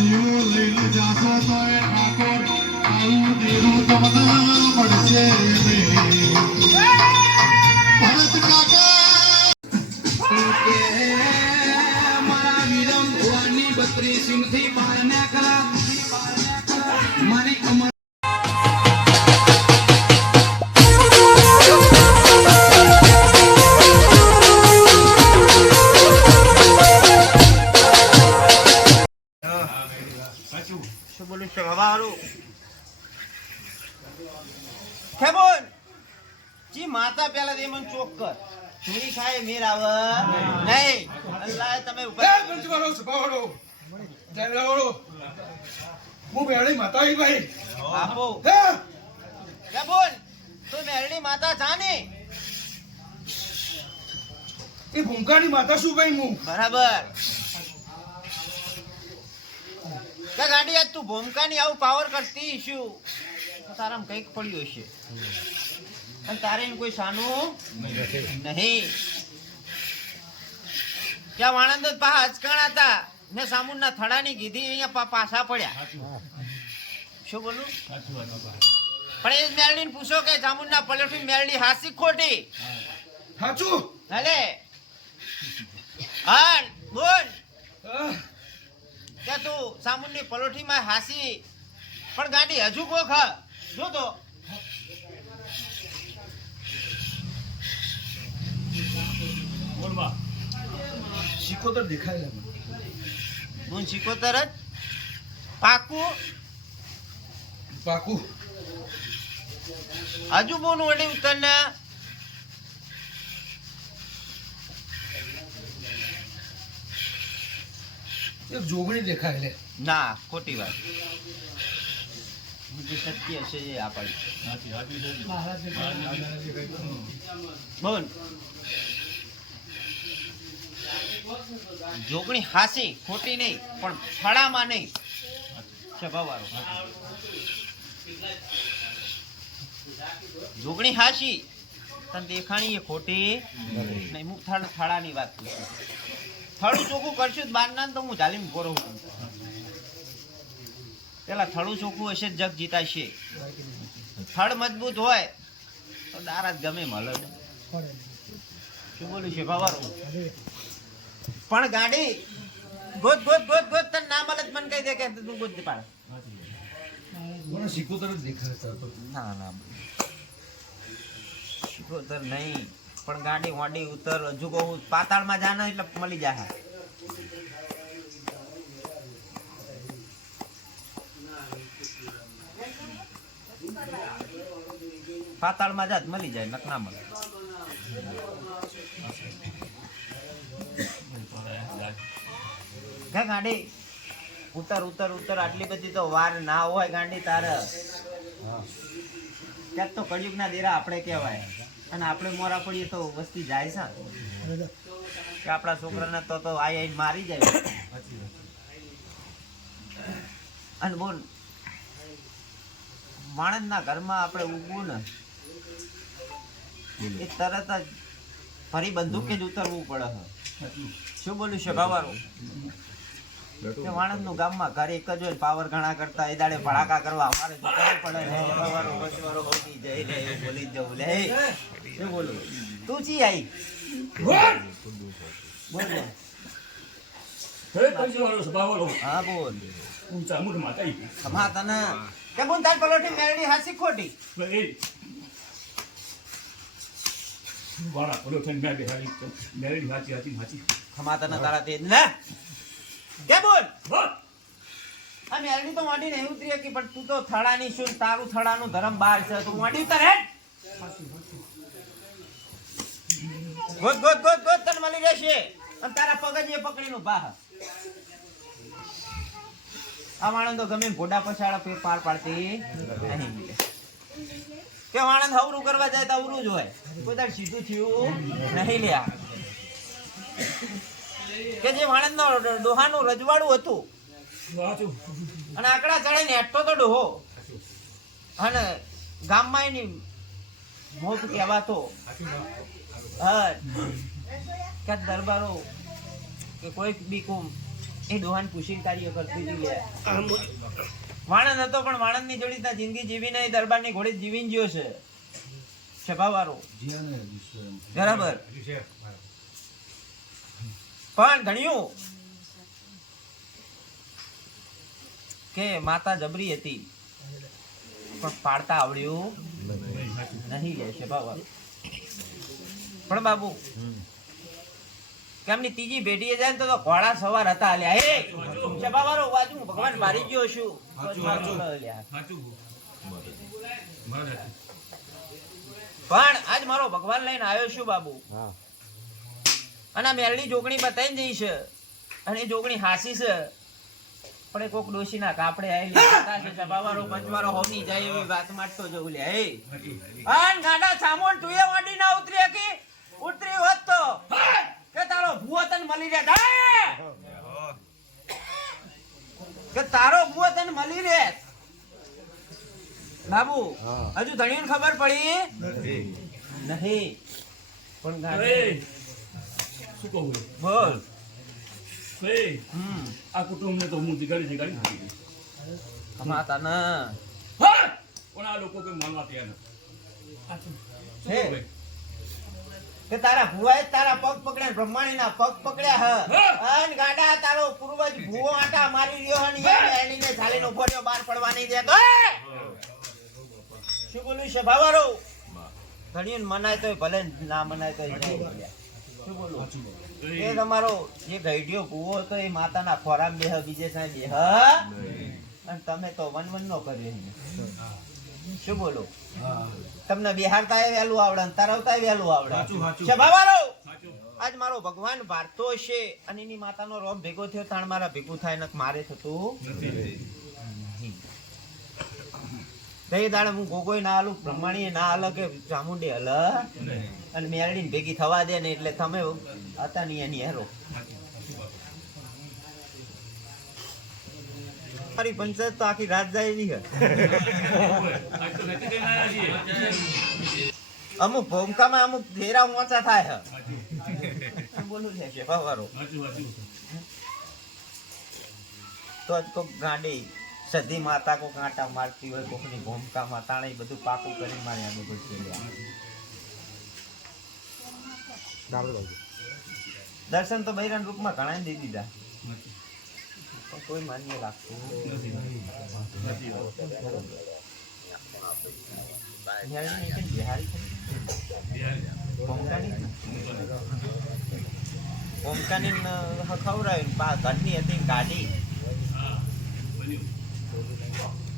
દીવું લઈને જાશો તોય ઠાકોર આવું દેવું તમને વિરમ ભુવાની બત્રી સિંહથી પાળને કરા મારી અમર છે હવારું હે બોલ જી માતા પેલા દે મને ચોક કર. ચોરી ખાય મેર આવ. નહીં અલ્લાહ તમે ઉપર. પંચવાળો સભાવાળો ટેલાવાળો હું બેડી માતાજી ભાઈ. આપો હે? તો મેરડી માતા જાને? એ ભૂમકાની માતા શું ભાઈ હું? બરાબર. કે ગાડી આજ તું ભૂમકાની આવું પાવર કરતી શું? તારામાં કંઈક પડ્યું હશે. અને તારે એને કોઈ સાનું નહીં. ત્યાં વાણંદ જ પાછા અચકણ હતા. ને સામુના થડાની કીધી અહીંયા પાછા પડ્યા. શું બોલું? પણ એ મેરડીને પૂછો કે જામુનના પલટી મેરડી હાસી ખોટી? સાચું હલે હા. બોલ. કે તું સામુનની પલોઠીમાં હાસી. પણ ગાડી હજુ હ જો તો. સિકોતર દેખાય મને હું શીખોતર જ. પાકું. પાકું. હજુ બોનું વળી ઉતરને. એક જોગણી દેખાય લે. ના ખોટી વાત. સત્ય છે એ આપણી બોલ. જોગણી હાસી ખોટી નહીં પણ ફળામાં નહીં. સ્વભાવવાળો જોગણી હાસી. તને દેખાણી એ ખોટી નહીં. હું થાળાની થળાની વાત પૂછું. થળું ચોખ્ખું કરશું જ બાર તો હું ઝાલીમ ગોરો છું. પેલા થળું ચોખ્ખું હશે જગ જીતાશે. થળ મજબૂત હોય તો દારા જ ગમે મળે શું બોલું છે ભાવ પણ ગાડી ગોત ગોત ગોત ગોત તને ના મળે મને કહી દે કે તું ગોત પાડ. દેખાય છે ના ના. ઉતર નહીં. પણ ગાડી વાડી ઉતર હજુ કહું પાતાળમાં જાને એટલે મળી જાય પાતાળમાં જાત મળી જાય નક ના મળે. ગાડી ઉતર ઉતર ઉતર આટલી બધી તો વાર ના હોય ગાંડી તારે. ક્યાંક તો કળિયુગના દેરા આપણે કહેવાય. અને આપણે મોરા પડીએ તો વસ્તી જાય છે. કે આપણા છોકરાને તો તો આઈ આઈ મારી જાય. અને બોલ, માણસના ઘરમાં આપણે ઊભું ને, એ તરત જ ફરી બંદૂકે જ ઉતરવું પડે શું બોલ્યું છે બાબારું માણસનું ગામમાં ઘર એક જ હોય પાવર ઘણા કરતા એ દાડે ભડાકા કરવા અમારે તો પડે ને. સવારો પછવારો હોતી જાય ને એવું બોલી જવું લે. શું બોલું? તું ચી આઈ? બોલ! ને. હા બોલ. ખમા તને. કે બોલ તાર પલોઠી મેરડી હાસી ખોટી? ખમા તને તારા તે ને કે બોલ? આ મેરડી તો વાડી નહીં ઉતરી હતી પણ તું તો થડાની શું તારું થડાનું ધરમ બાર છે તું વાડી ઉતર હેડ. ગોત ગોત ગોત ગોત તને મળી જશે. અને તારા પગ એ પકડીને ઊભા આ વાણંદ તો ગમે ઘોડા પછાડા ફેર પાર પાડતી નહીં મિલે કે વાણંદ હવરું કરવા જાય તો અવરું જ હોય. કોઈ તાર સીધું થયું નહીં લ્યા. કે જે વાણંદ નો ડોહાનું રજવાડું હતું. અને આકડા ચડે ને એટલો તો ડોહો. અને ગામમાં એની મોત કહેવાતો. કે દરબારો કે કોઈ બી કોમ એ ડોહાન પૂછીને કાર્ય કરતી હતી વાણંદ હતો પણ વાણંદની જોડી ત્યાં જિંદગી જીવીને નહીં દરબારની ઘોડી જીવીને ગયો છે. સભાવાળો. બરાબર. પણ ધણ્યું કે માતા જબરી હતી. પણ પાડતા આવડ્યું નહીં લે બાબા પણ બાબુ કેમની ત્રીજી પેઢીએ જાય ને તો તો ઘોડા સવાર હતા અલ્યા હે? સભાવાળો વાજુ ભગવાન મારી ગયો છું. પણ આજ મારો ભગવાન લઈને આવ્યો છું બાબુ. અને આ મેરડી જોગણી બતાવીને જઈ છે. અને એ જોગણી હાસી છે. પણ એ કોક ડોશીના કાપડે આવી સભાવાળો પંચવારો હોમી જાય એવી વાત માટતો જવું લે. હે? અન ગાડા સામોન તું વાડી ના ઉતરી હકી ઉતરી હોત તો કે તારો ભૂવો તન મળી રહે. કે તારો ભૂવો તન મળી રે બાબુ હજુ ધણીને ખબર પડી? નહીં. પણ ગાડી શું કહું બોલ. એ આ કુટુંબને તો હું જીગાડી જીગાડી નાખી દઈશ. કમાતા ના પણ આ લોકો કોઈ માનવા તૈયાર નથી. શું હે. કહું ભાઈ? કે તારા ભુવાએ તારા પગ પકડ્યા બ્રહ્માણીના પગ પકડ્યા હ. અન ગાડા તારો પૂર્વજ ભુવો આટા મારી રહ્યો હન. યાર એલીને ઝાલીનો ફોડ્યો બહાર પડવા નહીં દેતો. શું બોલું છે ભાવારો? ઘણીને મનાય તોય ભલે ના મનાય તોય બોલું એ તમારો જે ગઈડિયો કુવો હતો એ માતાના ખોરાક બેહ બીજે સાહેબ બેહ અને તમે તો વન વન નો કર્યો. શું બોલો? તમને બિહારતા વહેલું આવડે ને તરવતા વહેલું આવડે? છે બાબારો આજ મારો ભગવાન વારતો છે અને એની માતાનો રોગ ભેગો થયો તાણ મારા ભેગું થાય ને મારે થતું દઈ દાડે હું ગોગોય ના હાલું બ્રહ્માણી ના હાલ કે ચામુંડી હલ? અને મેરડી ભેગી થવા દે ને એટલે તમે હતા નહીં એની હેરો મારી પંચાયત તો આખી રાત જાય એવી. અમુક ભૂમકામાં અમુક ઘેરા ઓછા થાય હે બોલું છે. તો જ કોક ગાંડી સધી માતા કો કાંટા મારતી હોય કોકની ભૂમકામાં તાણે બધું પાકું કરી મારે આ બધું છે દર્શન તો બૈરાન રૂપમાં ઘણા દઈ દીધા. કોઈ માન્ય રાખતું બિહારી છે? ને, બિહારી ખવડાવી ઘરની હતી ને 都是原告。